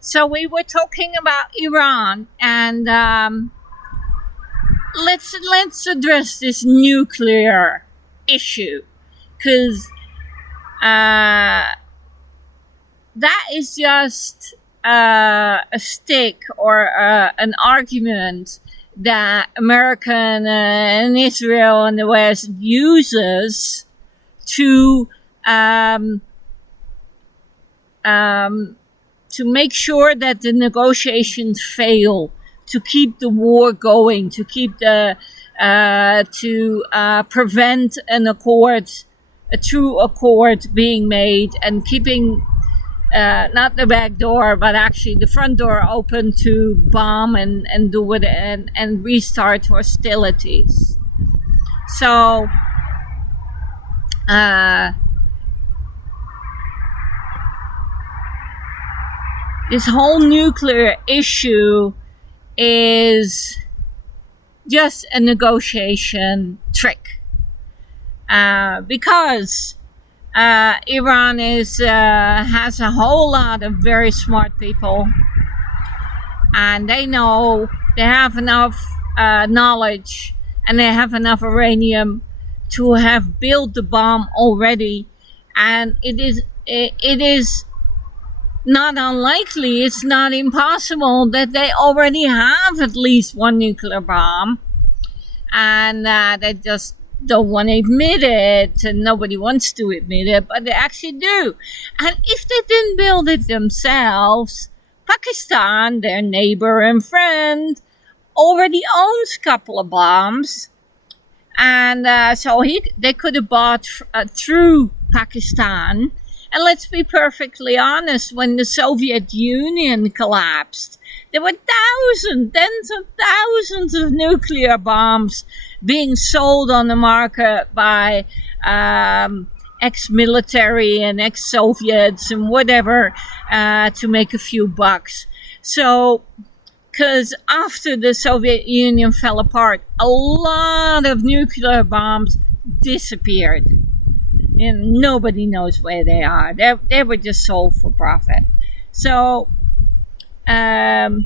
So we were talking about Iran, and let's address this nuclear issue, because that is just a stick or an argument that America and Israel and the West uses to make sure that the negotiations fail, to keep the war going, to keep the prevent an accord, a true accord being made, and keeping not the back door, but actually the front door open to bomb and do it and restart hostilities. So this whole nuclear issue is just a negotiation trick, because Iran has a whole lot of very smart people, and they know they have enough knowledge and they have enough uranium to have built the bomb already, and it is not unlikely, it's not impossible, that they already have at least one nuclear bomb, and they just don't want to admit it, and nobody wants to admit it, but they actually do. And if they didn't build it themselves, Pakistan, their neighbor and friend, already owns a couple of bombs, and so they could have bought through Pakistan. And let's be perfectly honest, when the Soviet Union collapsed, there were tens of thousands of nuclear bombs being sold on the market by ex-military and ex-Soviets and whatever to make a few bucks. So, because after the Soviet Union fell apart, a lot of nuclear bombs disappeared. And nobody knows where they are. They were just sold for profit. So the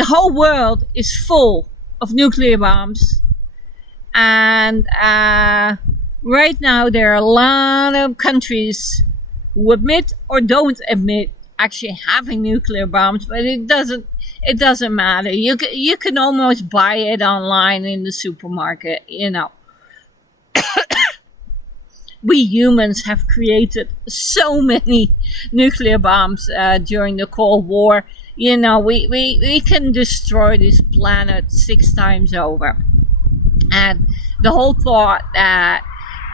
whole world is full of nuclear bombs. And right now there are a lot of countries who admit or don't admit actually having nuclear bombs, but it doesn't matter. You can almost buy it online in the supermarket, you know. We humans have created so many nuclear bombs during the Cold War. You know, we can destroy this planet 6 times over. And the whole thought that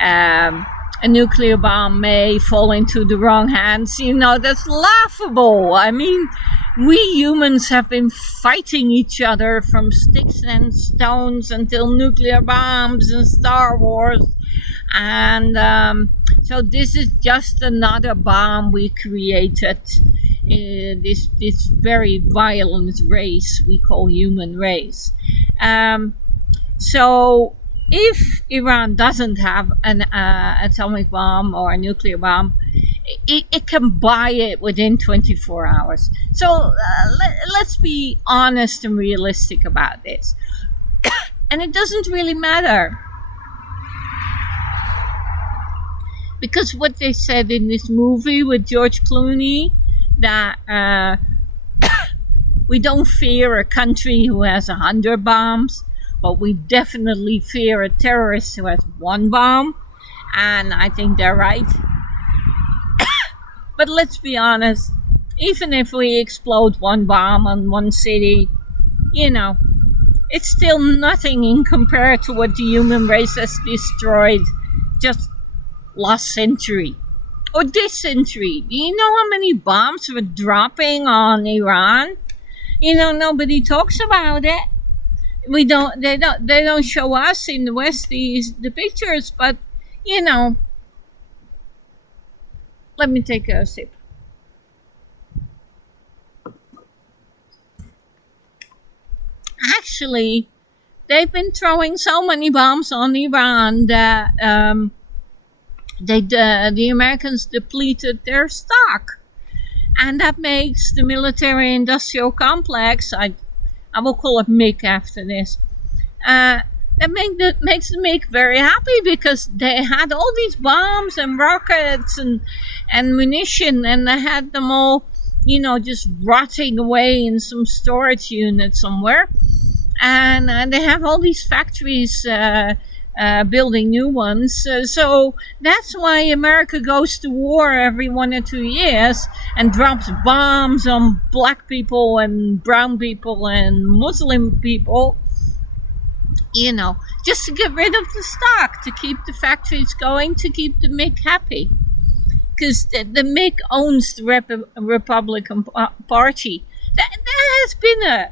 a nuclear bomb may fall into the wrong hands, you know, that's laughable. I mean, we humans have been fighting each other from sticks and stones until nuclear bombs and Star Wars. And so this is just another bomb we created. This very violent race we call human race. So if Iran doesn't have an atomic bomb or a nuclear bomb, it can buy it within 24 hours. So let's be honest and realistic about this. And it doesn't really matter. Because what they said in this movie with George Clooney, that we don't fear a country who has 100 bombs, but we definitely fear a terrorist who has 1 bomb. And I think they're right. But let's be honest, even if we explode 1 bomb on 1 city, you know, it's still nothing in compared to what the human race has destroyed just last century or this century. Do you know how many bombs were dropping on Iran? You know, nobody talks about it. They don't show us in the West the pictures, but you know, let me take a sip. Actually, they've been throwing so many bombs on Iran that the Americans depleted their stock. And that makes the military-industrial complex, I will call it MIG after this, makes the MIG very happy, because they had all these bombs and rockets and munition, and they had them all, just rotting away in some storage unit somewhere. And they have all these factories building new ones. So that's why America goes to war every 1 or 2 years and drops bombs on black people and brown people and Muslim people, just to get rid of the stock, to keep the factories going, to keep the MIG happy. Because the MIG owns the Republican Party. That has been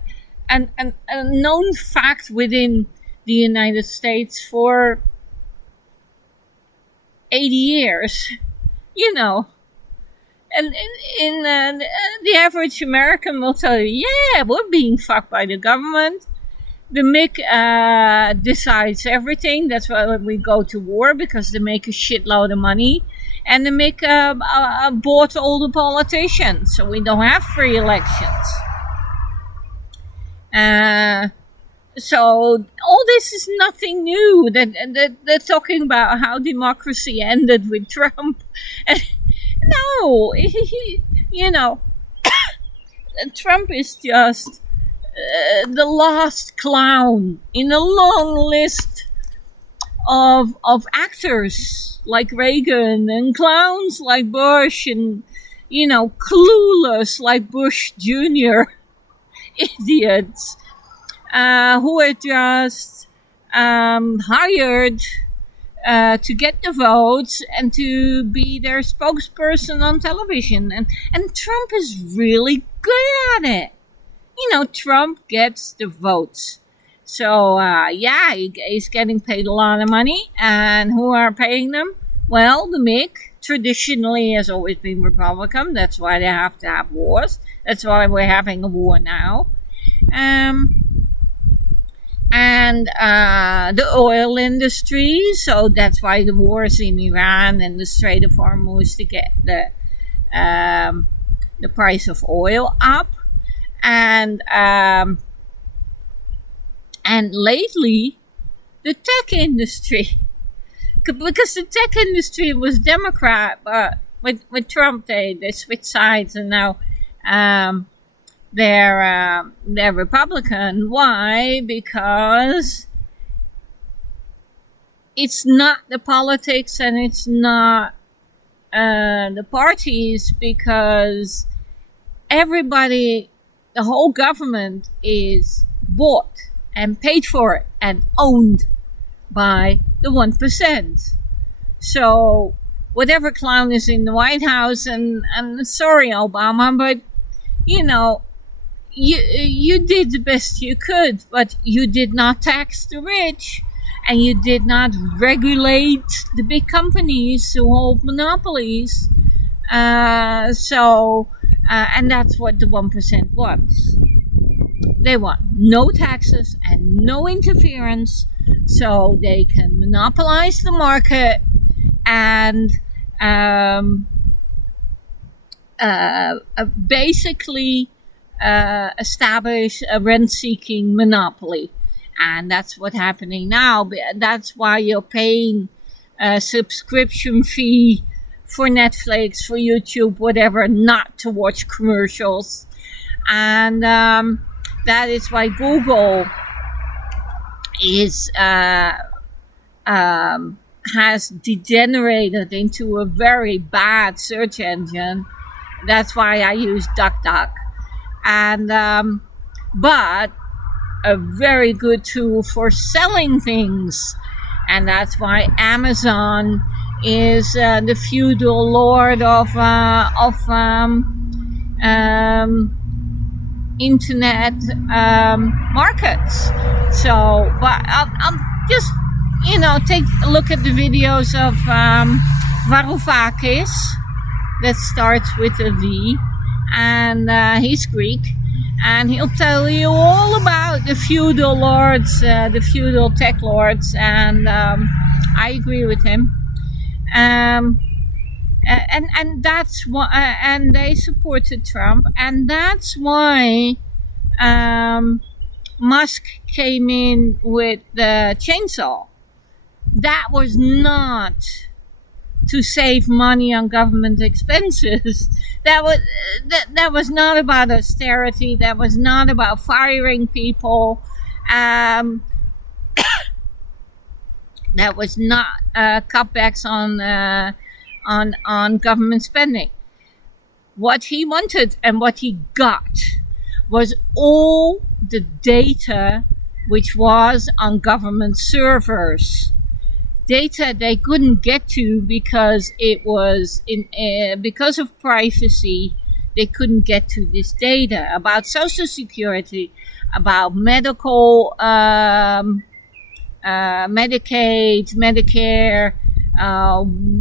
a known fact within the United States for 80 years, And the average American will tell you, yeah, we're being fucked by the government. The MIG decides everything. That's why we go to war, because they make a shitload of money. And the MIG bought all the politicians, so we don't have free elections. So all this is nothing new. They're talking about how democracy ended with Trump. No, Trump is just the last clown in a long list of actors like Reagan, and clowns like Bush, and clueless like Bush Jr. idiots who are just hired to get the votes and to be their spokesperson on television. And Trump is really good at it. Trump gets the votes. So, he's getting paid a lot of money. And who are paying them? Well, the MIG traditionally has always been Republican. That's why they have to have wars. That's why we're having a war now. And the oil industry. So that's why the wars in Iran and the Strait of Hormuz, to get the price of oil up. And lately, the tech industry, because the tech industry was Democrat, but with Trump they switched sides, and now they're Republican. Why? Because it's not the politics and it's not the parties, because everybody, the whole government is bought and paid for and owned by the 1%. So whatever clown is in the White House, and sorry, Obama, but you did the best you could, but you did not tax the rich, and you did not regulate the big companies who hold monopolies. And that's what the 1% wants. They want no taxes and no interference, so they can monopolize the market and basically establish a rent-seeking monopoly. And that's what's happening now. That's why you're paying a subscription fee for Netflix, for YouTube, whatever, not to watch commercials. And that is why Google has degenerated into a very bad search engine. That's why I use DuckDuck. And but a very good tool for selling things. And that's why Amazon is the feudal lord of internet markets. So, but I'll just take a look at the videos of Varoufakis, that starts with a V, and he's Greek, and he'll tell you all about the feudal lords, the feudal tech lords, and I agree with him. And that's why, and they supported Trump, and that's why um, Musk came in with the chainsaw. That was not to save money on government expenses. That was not about austerity. That was not about firing people. Um, that was not cutbacks on government spending. What he wanted and what he got was all the data which was on government servers. Data they couldn't get to because it was because of privacy. They couldn't get to this data about Social Security, about medical, Medicaid, Medicare.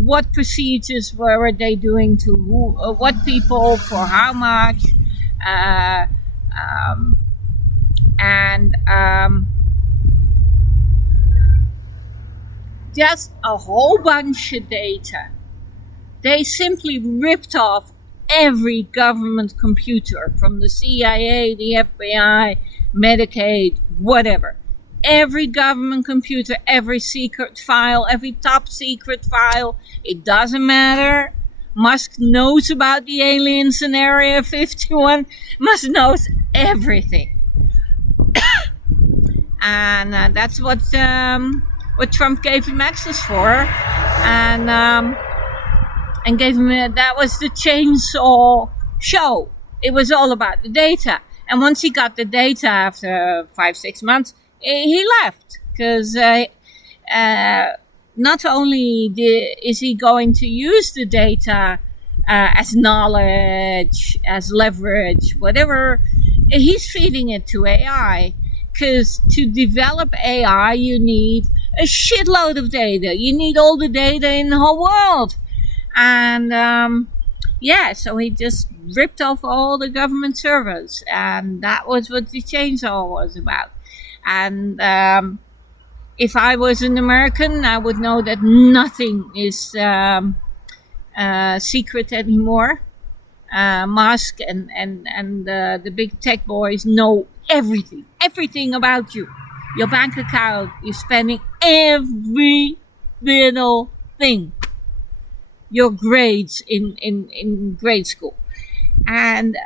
What procedures were they doing to what people for how much, uh, um, and just a whole bunch of data. They simply ripped off every government computer from the CIA, the FBI, Medicaid, whatever. Every government computer, every secret file, every top secret file, it doesn't matter. Musk knows about the aliens in Area 51. Musk knows everything. And that's what Trump gave him access for, and gave him that was the chainsaw show. It was all about the data, and once he got the data after 5-6 months, he left because not only is he going to use the data as knowledge, as leverage, whatever, he's feeding it to AI. Because to develop AI, you need a shitload of data. You need all the data in the whole world. And so he just ripped off all the government servers. And that was what the chainsaw was about. And if I was an American, I would know that nothing is secret anymore. Musk and the big tech boys know everything about you. Your bank account, you're spending every little thing. Your grades in grade school. And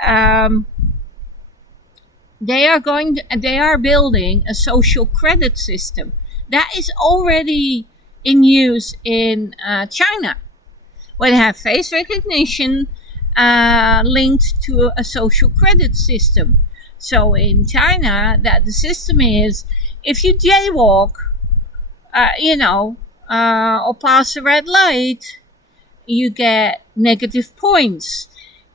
they are building a social credit system that is already in use in China, where they have face recognition linked to a social credit system. So in China, that the system is, if you jaywalk, or pass a red light, you get negative points.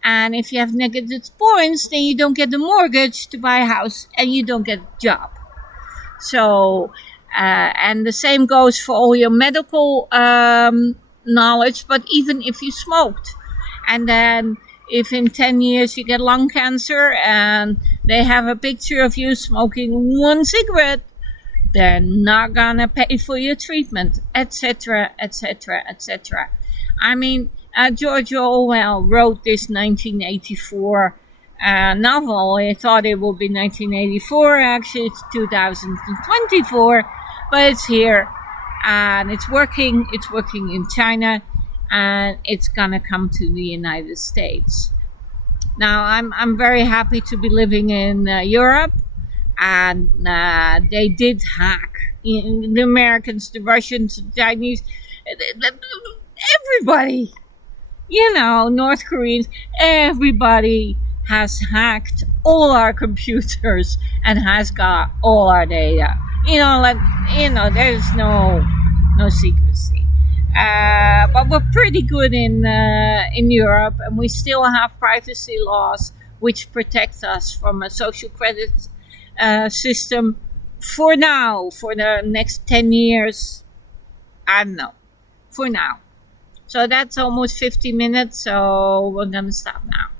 And if you have negative points, then you don't get the mortgage to buy a house and you don't get a job. So, and the same goes for all your medical knowledge, but even if you smoked. And then if in 10 years you get lung cancer and they have a picture of you smoking one cigarette, they're not gonna pay for your treatment, etc., etc., etc. I mean, George Orwell wrote this 1984 novel. I thought it would be 1984. Actually, it's 2024, but it's here and it's working. It's working in China, and it's gonna come to the United States. Now, I'm very happy to be living in Europe, and they did hack the Americans, the Russians, the Chinese, everybody. North Koreans, everybody has hacked all our computers and has got all our data. There's no secrecy. But we're pretty good in Europe, and we still have privacy laws which protect us from a social credit system for now. For the next 10 years, I don't know. For now. So that's almost 50 minutes, so we're going to stop now.